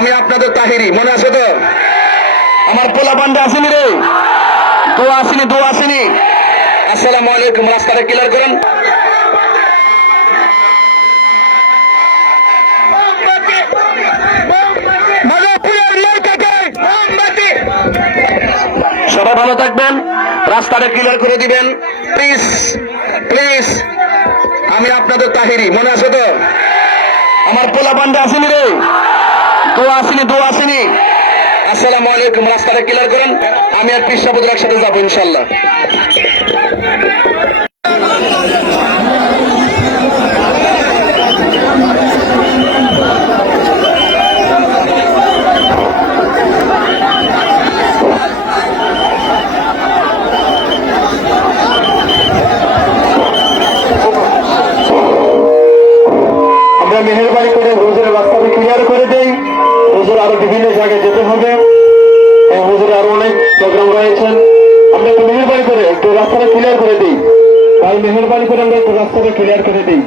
আমি আপনাদের তাহিরি, মনে আছে তো? আমার পোলা বান্ডা আসেনি রে, দোয়া আসেনি, দোয়া আসেনি। আসসালামু আলাইকুম, রাস্তাটা ক্লিয়ার করেন। সবাই ভালো থাকবেন, রাস্তাটা ক্লিয়ার করে দিবেন প্লিজ প্লিজ। আমি আপনাদের তাহিরি, মনে আছে তো? আমার পোলা বান্ডা আসেনি রে, দোয়া আসেনি, দোয়া আসেনি। আসসালামু আলাইকুম, রাস্তাটা ক্লিয়ার করেন। আমি আর পীর সাহেব একসাথে যাবো ইনশাল্লাহ। আমরা মেহেরবানি করে হুজুরের রাস্তাটা ক্লিয়ার করে দেই। হুজুর আরো বিভিন্ন জায়গায় যেতে হবে, হুজুরে আরো অনেক প্রোগ্রাম রয়েছেন। আমরা একটু মেহেরবানি করে একটু রাস্তাটা ক্লিয়ার করে দিই ভাই, মেহেরবানি করে আমরা একটু রাস্তাটা ক্লিয়ার করে দিই।